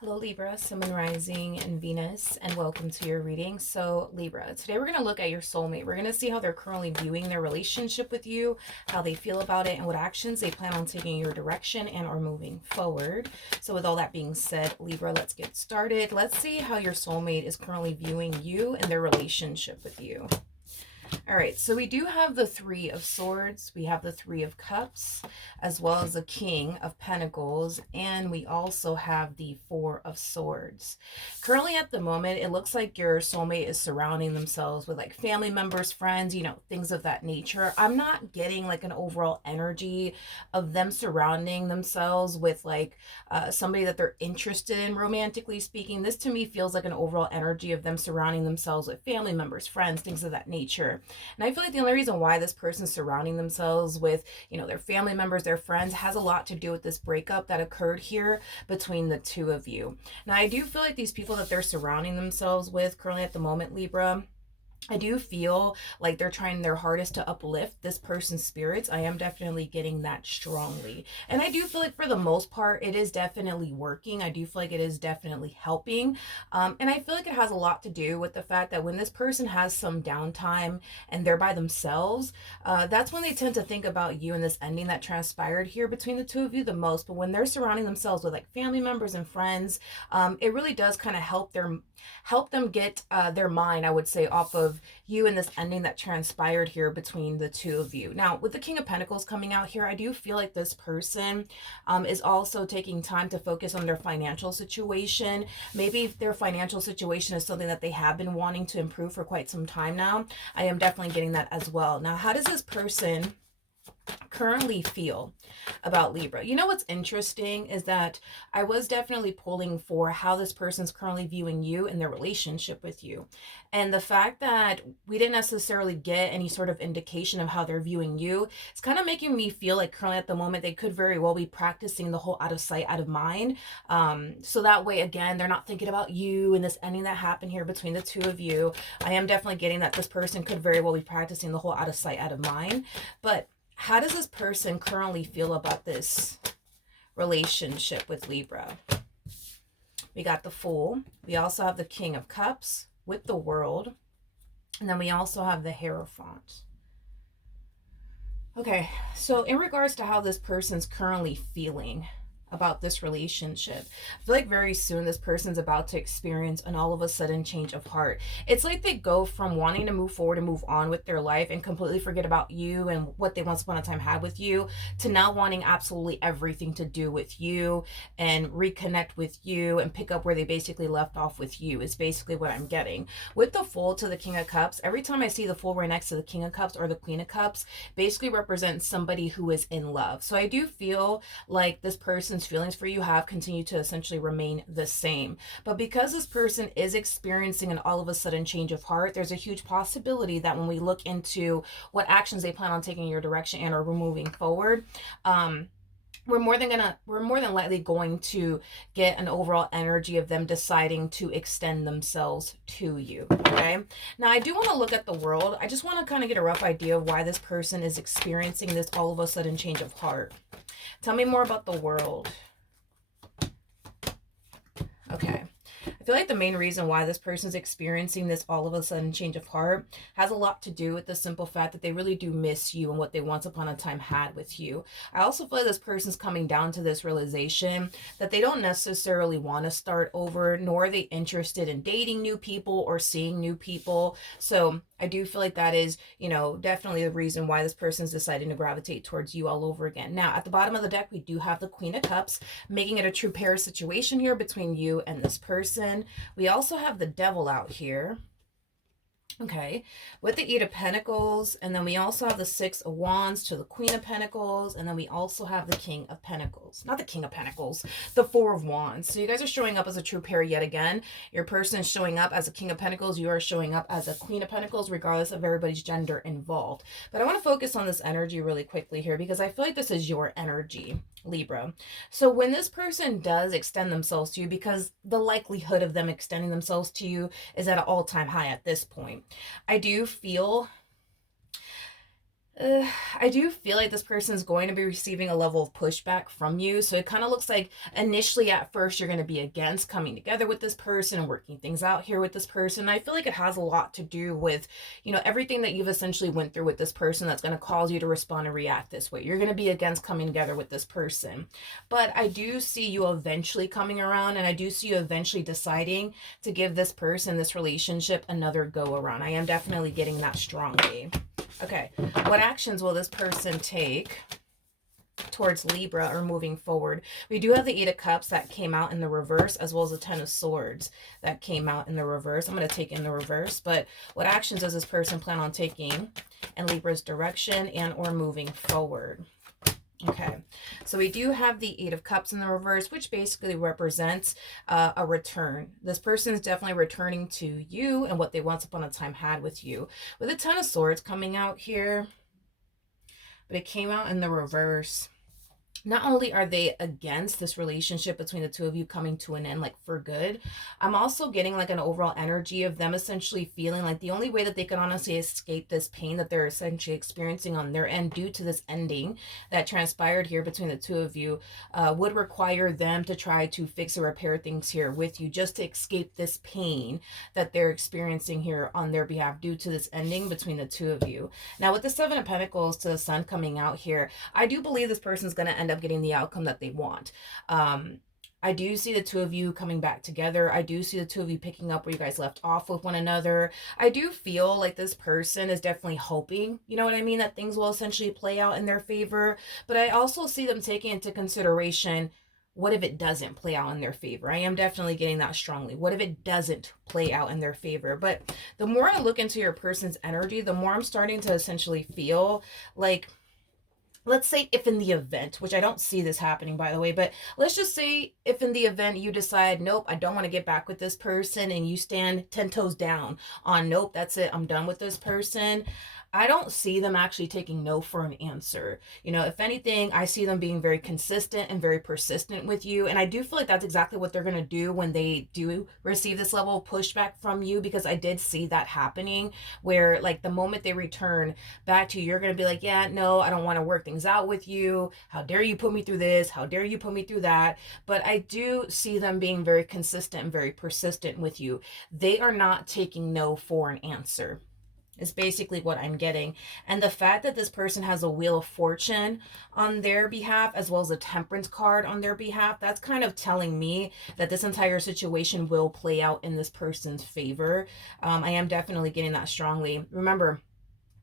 Hello Libra, Sun, Moon, Rising, and Venus, and welcome to your reading. So Libra, today we're going to look at your soulmate. We're going to see how they're currently viewing their relationship with you, how they feel about it, and what actions they plan on taking in your direction and or moving forward. So with all that being said, Libra, let's get started. Let's see how your soulmate is currently viewing you and their relationship with you. All right, so we do have the Three of Swords, we have the Three of Cups, as well as the King of Pentacles, and we also have the Four of Swords. Currently at the moment, it looks like your soulmate is surrounding themselves with like family members, friends, things of that nature. I'm not getting like an overall energy of them surrounding themselves with like somebody that they're interested in, romantically speaking. This to me feels like an overall energy of them surrounding themselves with family members, friends, things of that nature. And I feel like the only reason why this person's surrounding themselves with, their family members, their friends, has a lot to do with this breakup that occurred here between the two of you. Now, I do feel like these people that they're surrounding themselves with currently at the moment, Libra, I do feel like they're trying their hardest to uplift this person's spirits. I am definitely getting that strongly. And I do feel like for the most part, it is definitely working. I do feel like it is definitely helping. And I feel like it has a lot to do with the fact that when this person has some downtime and they're by themselves, that's when they tend to think about you and this ending that transpired here between the two of you the most. But when they're surrounding themselves with like family members and friends, it really does kind of help them get their mind, I would say, off of you and this ending that transpired here between the two of you. Now, with the King of Pentacles coming out here, I do feel like this person is also taking time to focus on their financial situation. Maybe their financial situation is something that they have been wanting to improve for quite some time now. I am definitely getting that as well. Now, how does this person currently feel about Libra? You know what's interesting is that I was definitely pulling for how this person's currently viewing you and their relationship with you. And the fact that we didn't necessarily get any sort of indication of how they're viewing you, it's kind of making me feel like currently at the moment they could very well be practicing the whole out of sight, out of mind. So that way, again, they're not thinking about you and this ending that happened here between the two of you. I am definitely getting that this person could very well be practicing the whole out of sight, out of mind. But how does this person currently feel about this relationship with Libra? We got the Fool. We also have the King of Cups with the World. And then we also have the Hierophant. Okay, so in regards to how this person's currently feeling about this relationship, I feel like very soon this person's about to experience an all of a sudden change of heart. It's like they go from wanting to move forward and move on with their life and completely forget about you and what they once upon a time had with you, to now wanting absolutely everything to do with you and reconnect with you and pick up where they basically left off with you, is basically what I'm getting. With the Fool to the King of Cups, every time I see the Fool right next to the King of Cups or the Queen of Cups, basically represents somebody who is in love. So I do feel like this person's feelings for you have continued to essentially remain the same. But because this person is experiencing an all of a sudden change of heart, there's a huge possibility that when we look into what actions they plan on taking in your direction and or moving forward, we're more than likely going to get an overall energy of them deciding to extend themselves to you. Okay, now I do want to look at the World. I just want to kind of get a rough idea of why this person is experiencing this all of a sudden change of heart. Tell me more about the World. Okay, I feel like the main reason why this person's experiencing this all of a sudden change of heart has a lot to do with the simple fact that they really do miss you and what they once upon a time had with you. I also feel like this person's coming down to this realization that they don't necessarily want to start over, nor are they interested in dating new people or seeing new people. So I do feel like that is, definitely the reason why this person's deciding to gravitate towards you all over again. Now, at the bottom of the deck, we do have the Queen of Cups, making it a true pair situation here between you and this person. We also have the Devil out here. Okay, with the Eight of Pentacles, and then we also have the Six of Wands to the Queen of Pentacles, and then we also have the King of Pentacles. Not the King of Pentacles, the Four of Wands. So you guys are showing up as a true pair yet again. Your person is showing up as a King of Pentacles. You are showing up as a Queen of Pentacles, regardless of everybody's gender involved. But I want to focus on this energy really quickly here, because I feel like this is your energy, Libra. So when this person does extend themselves to you, because the likelihood of them extending themselves to you is at an all-time high at this point, I do feel Uh, I do feel like this person is going to be receiving a level of pushback from you. So it kind of looks like initially at first you're going to be against coming together with this person and working things out here with this person. I feel like it has a lot to do with, everything that you've essentially went through with this person that's going to cause you to respond and react this way. You're going to be against coming together with this person. But I do see you eventually coming around, and I do see you eventually deciding to give this person, this relationship, another go around. I am definitely getting that strongly. Okay, what actions will this person take towards Libra or moving forward? We do have the Eight of Cups that came out in the reverse, as well as the Ten of Swords that came out in the reverse. I'm going to take in the reverse, but what actions does this person plan on taking in Libra's direction and or moving forward? Okay, so we do have the Eight of Cups in the reverse, which basically represents a return. This person is definitely returning to you and what they once upon a time had with you. With the Ten of Swords coming out here, but it came out in the reverse. Not only are they against this relationship between the two of you coming to an end, like for good, I'm also getting like an overall energy of them essentially feeling like the only way that they can honestly escape this pain that they're essentially experiencing on their end due to this ending that transpired here between the two of you would require them to try to fix or repair things here with you just to escape this pain that they're experiencing here on their behalf due to this ending between the two of you. Now with the Seven of Pentacles to the Sun coming out here, I do believe this person's going to end up getting the outcome that they want. I do see the two of you coming back together. I do see the two of you picking up where you guys left off with one another. I do feel like this person is definitely hoping, you know what I mean, that things will essentially play out in their favor. But I also see them taking into consideration, what if it doesn't play out in their favor? I am definitely getting that strongly. What if it doesn't play out in their favor? But the more I look into your person's energy, the more I'm starting to essentially feel like, let's say if in the event, which I don't see this happening by the way, but let's just say if in the event you decide, nope, I don't want to get back with this person, and you stand 10 toes down on, nope, that's it, I'm done with this person. I don't see them actually taking no for an answer. If anything, I see them being very consistent and very persistent with you. And I do feel like that's exactly what they're going to do when they do receive this level of pushback from you, because I did see that happening where, like, the moment they return back to you, you're going to be like, yeah, no, I don't want to work things out with you. How dare you put me through this? How dare you put me through that? But I do see them being very consistent and very persistent with you. They are not taking no for an answer, is basically what I'm getting. And the fact that this person has a Wheel of Fortune on their behalf, as well as a Temperance card on their behalf, that's kind of telling me that this entire situation will play out in this person's favor. I am definitely getting that strongly. Remember,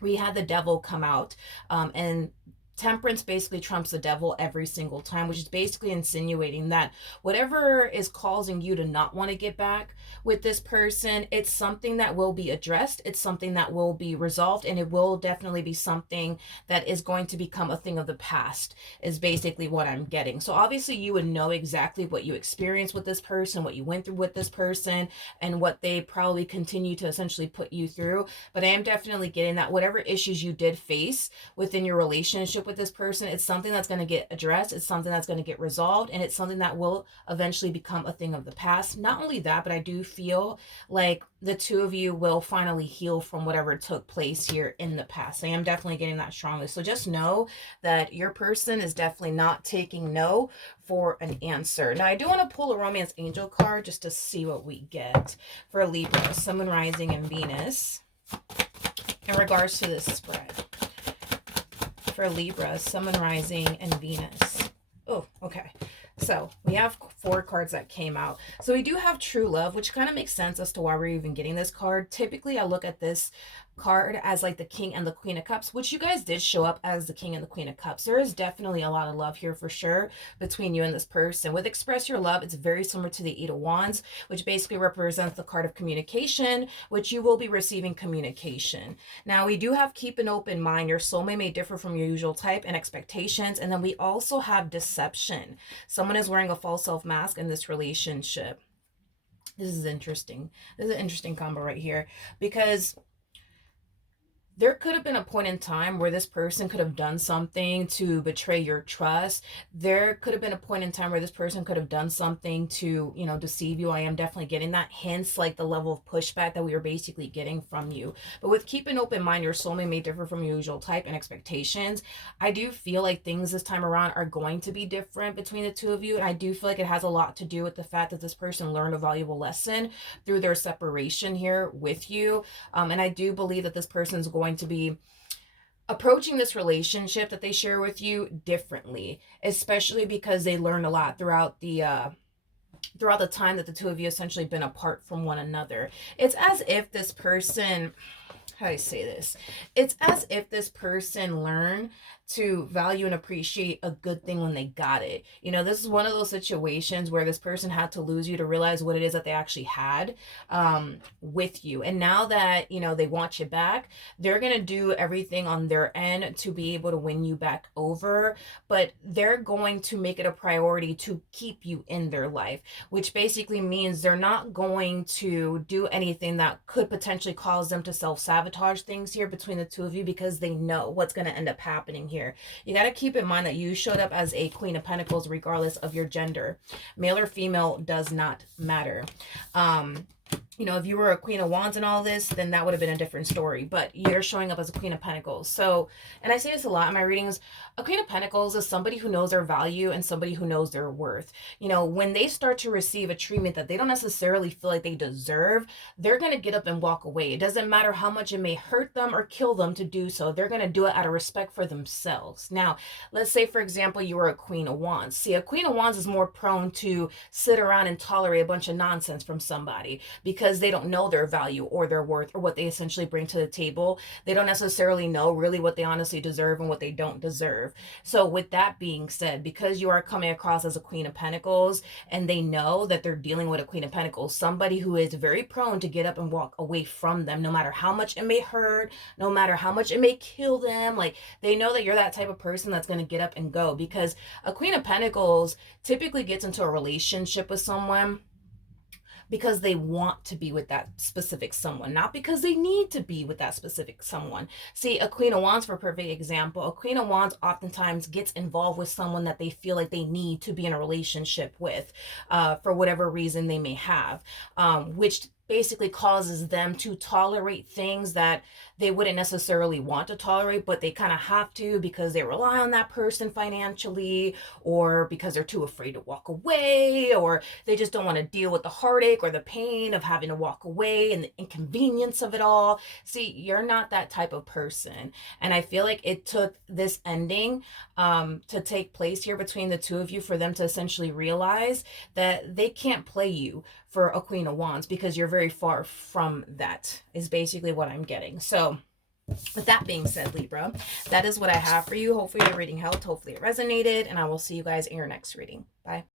we had the Devil come out, and Temperance basically trumps the Devil every single time, which is basically insinuating that whatever is causing you to not want to get back with this person, it's something that will be addressed, it's something that will be resolved, and it will definitely be something that is going to become a thing of the past, is basically what I'm getting. So obviously you would know exactly what you experienced with this person, what you went through with this person, and what they probably continue to essentially put you through. But I am definitely getting that whatever issues you did face within your relationship with this person, it's something that's going to get addressed, it's something that's going to get resolved, and it's something that will eventually become a thing of the past. Not only that, but I do feel like the two of you will finally heal from whatever took place here in the past. I am definitely getting that strongly. So just know that your person is definitely not taking no for an answer. Now I do want to pull a Romance Angel card just to see what we get for Libra, Sun, Moon, Rising, and Venus in regards to this spread. For Libra, Sun, Moon, Rising, and Venus. Oh, okay. So we have 4 cards that came out. So we do have True Love, which kind of makes sense as to why we're even getting this card. Typically, I look at this card as like the King and the Queen of Cups, which you guys did show up as the King and the Queen of Cups. There is definitely a lot of love here for sure between you and this person. With Express Your Love, it's very similar to the Eight of Wands, which basically represents the card of communication, which you will be receiving communication. Now, we do have Keep an Open Mind. Your soulmate may differ from your usual type and expectations. And then we also have Deception. Someone is wearing a false self mask in this relationship. This is interesting. This is an interesting combo right here, because there could have been a point in time where this person could have done something to betray your trust. There could have been a point in time where this person could have done something to, you know, deceive you. I am definitely getting that, hence like the level of pushback that we are basically getting from you. But with keep an open mind, your soulmate may differ from your usual type and expectations. I do feel like things this time around are going to be different between the two of you, and I do feel like it has a lot to do with the fact that this person learned a valuable lesson through their separation here with you. And I do believe that this person's going to be approaching this relationship that they share with you differently, especially because they learned a lot throughout the time that the two of you essentially been apart from one another. It's as if this person, how do I say this? It's as if this person learned to value and appreciate a good thing when they got it. You know, this is one of those situations where this person had to lose you to realize what it is that they actually had with you. And now that, you know, they want you back, they're going to do everything on their end to be able to win you back over. But they're going to make it a priority to keep you in their life, which basically means they're not going to do anything that could potentially cause them to self-sabotage things here between the two of you, because they know what's going to end up happening here. You got to keep in mind that you showed up as a Queen of Pentacles regardless of your gender. Male or female does not matter. You know, if you were a Queen of Wands and all this, then that would have been a different story. But you're showing up as a Queen of Pentacles. So, and I say this a lot in my readings, a Queen of Pentacles is somebody who knows their value and somebody who knows their worth. You know, when they start to receive a treatment that they don't necessarily feel like they deserve, they're going to get up and walk away. It doesn't matter how much it may hurt them or kill them to do so. They're going to do it out of respect for themselves. Now, let's say, for example, you were a Queen of Wands. See, a Queen of Wands is more prone to sit around and tolerate a bunch of nonsense from somebody because they don't know their value or their worth or what they essentially bring to the table. They don't necessarily know really what they honestly deserve and what they don't deserve. So with that being said, because you are coming across as a Queen of Pentacles and they know that they're dealing with a Queen of Pentacles, somebody who is very prone to get up and walk away from them, no matter how much it may hurt, no matter how much it may kill them, like they know that you're that type of person that's going to get up and go, because a Queen of Pentacles typically gets into a relationship with someone because they want to be with that specific someone, not because they need to be with that specific someone. See, a Queen of Wands, for a perfect example, a Queen of Wands oftentimes gets involved with someone that they feel like they need to be in a relationship with for whatever reason they may have, which basically causes them to tolerate things that they wouldn't necessarily want to tolerate, but they kind of have to because they rely on that person financially, or because they're too afraid to walk away, or they just don't want to deal with the heartache or the pain of having to walk away and the inconvenience of it all. See, you're not that type of person. And I feel like it took this ending to take place here between the two of you for them to essentially realize that they can't play you for a Queen of Wands, because you're very far from that, is basically what I'm getting. So with that being said, Libra, that is what I have for you. Hopefully the reading helped. Hopefully it resonated. And I will see you guys in your next reading. Bye.